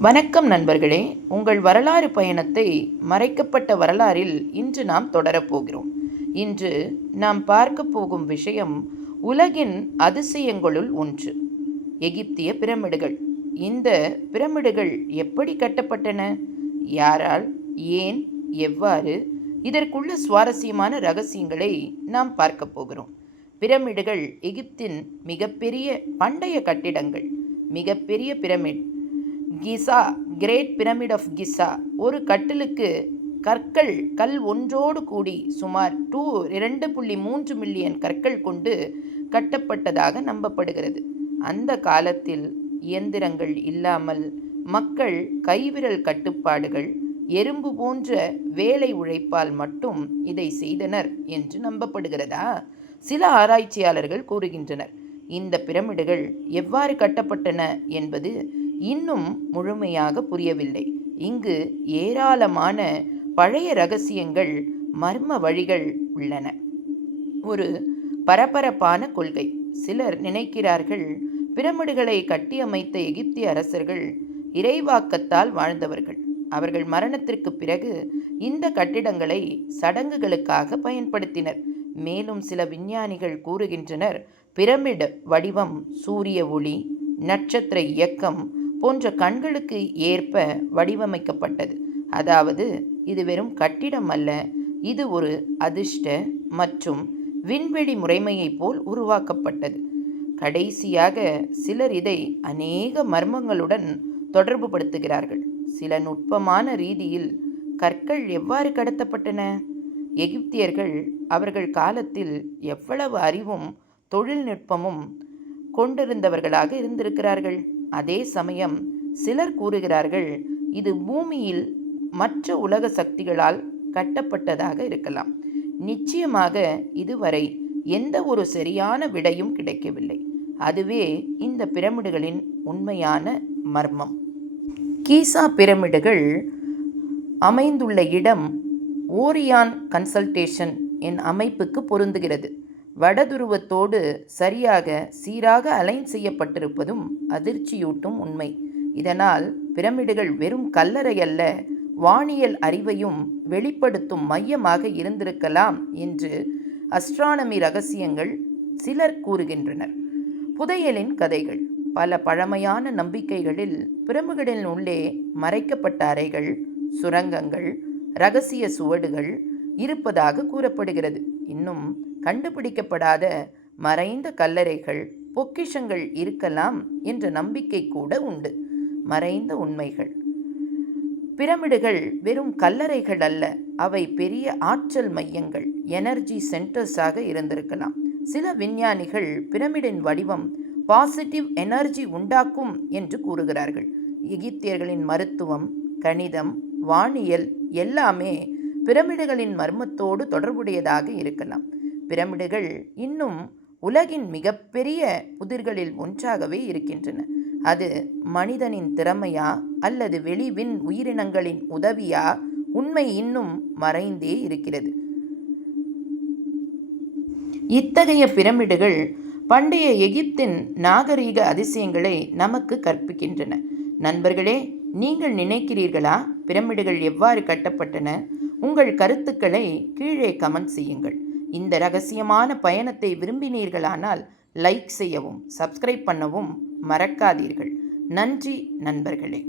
வணக்கம் நண்பர்களே உங்கள் வரலாறு பயணத்தை மறைக்கப்பட்ட வரலாறில் இன்று நாம் தொடரப்போகிறோம் இன்று நாம் பார்க்க போகும் விஷயம் உலகின் அதிசயங்களுள் ஒன்று எகிப்திய பிரமிடுகள். இந்த பிரமிடுகள் எப்படி கட்டப்பட்டன? யாரால் ஏன் எவ்வாறு? இதற்குள்ள சுவாரஸ்யமான ரகசியங்களை நாம் பார்க்க போகிறோம். பிரமிடுகள் எகிப்தின் மிகப்பெரிய பண்டைய கட்டிடங்கள் மிகப்பெரிய pyramid Giza great pyramid of Giza. ஒரு கட்டிலுக்கு கற்கள் கல் ஒன்றோடு கூடி சுமார் டூ இரண்டு புள்ளி மூன்று மில்லியன் கற்கள் கொண்டு கட்டப்பட்டதாக நம்பப்படுகிறது. அந்த காலத்தில் இயந்திரங்கள் இல்லாமல் மக்கள் கைவிரல் கட்டுப்பாடுகள் எறும்பு போன்ற வேலை உழைப்பால் மட்டும் இதை செய்தனர் என்று நம்பப்படுகிறதா? சில ஆராய்ச்சியாளர்கள் கூறுகின்றனர். இந்த பிரமிடுகள் எவ்வாறு கட்டப்பட்டன என்பது இன்னும் முழுமையாக புரியவில்லை. இங்கு ஏராளமான பழைய ரகசியங்கள் மர்ம வழிகள் உள்ளன. ஒரு பரபரப்பான கொள்கை. சிலர் நினைக்கிறார்கள் பிரமிடுகளை கட்டியமைத்த எகிப்திய அரசர்கள் இறைவாக்கத்தால் வாழ்ந்தவர்கள். அவர்கள் மரணத்திற்கு பிறகு இந்த கட்டிடங்களை சடங்குகளுக்காக பயன்படுத்தினர். மேலும் சில விஞ்ஞானிகள் கூறுகின்றனர் பிரமிடு வடிவம் சூரிய ஒளி நட்சத்திர இயக்கம் போன்ற கண்களுக்கு ஏற்ப வடிவமைக்கப்பட்டது. அதாவது இது வெறும் கட்டிடம் அல்ல இது ஒரு அதிர்ஷ்ட மற்றும் விண்வெளி முறைமையைப் போல் உருவாக்கப்பட்டது. கடைசியாக சிலர் இதை அநேக மர்மங்களுடன் தொடர்பு படுத்துகிறார்கள். சில நுட்பமான ரீதியில் கற்கள் எவ்வாறு கடத்தப்பட்டன? எகிப்தியர்கள் அவர்கள் காலத்தில் எவ்வளவு அறிவும் தொழில்நுட்பமும் கொண்டிருந்தவர்களாக இருந்திருக்கிறார்கள். அதே சமயம் சிலர் கூறுகிறார்கள் இது பூமியில் மற்ற உலக சக்திகளால் கட்டப்பட்டதாக இருக்கலாம். நிச்சயமாக இதுவரை எந்த ஒரு சரியான விடையும் கிடைக்கவில்லை. அதுவே இந்த பிரமிடுகளின் உண்மையான மர்மம். கீசா பிரமிடுகள் அமைந்துள்ள இடம் ஓரியான் கன்சல்டேஷன் என் அமைப்புக்கு பொருந்துகிறது. வடதுருவத்தோடு சரியாக சீராக அலைன் செய்யப்பட்டிருப்பதும் அதிர்ச்சியூட்டும் உண்மை. இதனால் பிரமிடுகள் வெறும் கல்லறை அல்ல வானியல் அறிவையும் வெளிப்படுத்தும் மையமாக இருந்திருக்கலாம் என்று அஸ்ட்ரானமி ரகசியங்கள் சிலர் கூறுகின்றனர். புதையலின் கதைகள். பல பழமையான நம்பிக்கைகளில் பிரமுகளின் உள்ளே மறைக்கப்பட்ட அறைகள் சுரங்கங்கள் ரகசிய சுவடுகள் இருப்பதாக கூறப்படுகிறது. இன்னும் கண்டுபிடிக்கப்படாத மறைந்த கல்லறைகள் பொக்கிஷங்கள் இருக்கலாம் என்ற நம்பிக்கை கூட உண்டு. மறைந்த உண்மைகள். பிரமிடுகள் வெறும் கல்லறைகள் அல்ல அவை பெரிய ஆற்றல் மையங்கள் எனர்ஜி சென்டர்ஸாக இருந்திருக்கலாம். சில விஞ்ஞானிகள் பிரமிடின் வடிவம் பாசிட்டிவ் எனர்ஜி உண்டாக்கும் என்று கூறுகிறார்கள். எகிப்தியர்களின் மருத்துவம் கணிதம் வானியல் எல்லாமே பிரமிடுகளின் மர்மத்தோடு தொடர்புடையதாக இருக்கலாம். பிரமிடுகள் இன்னும் உலகின் மிகப்பெரிய புதிர்களில் ஒன்றாகவே இருக்கின்றன. அது மனிதனின் திறமையா அல்லது வெளிவின் உயிரினங்களின் உதவியா உண்மை இன்னும் மறைந்தே இருக்கிறது. இத்தகைய பிரமிடுகள் பண்டைய எகிப்தின் நாகரீக அதிசயங்களை நமக்கு கற்பிக்கின்றன. நண்பர்களே நீங்கள் நினைக்கிறீர்களா? பிரமிடுகள் எவ்வாறு கட்டப்பட்டன? உங்கள் கருத்துக்களை கீழே கமெண்ட் செய்யுங்கள். இந்த ரகசியமான பயணத்தை விரும்பினீர்களானால் லைக் செய்யவும் சப்ஸ்கிரைப் பண்ணவும் மறக்காதீர்கள். நன்றி நண்பர்களே.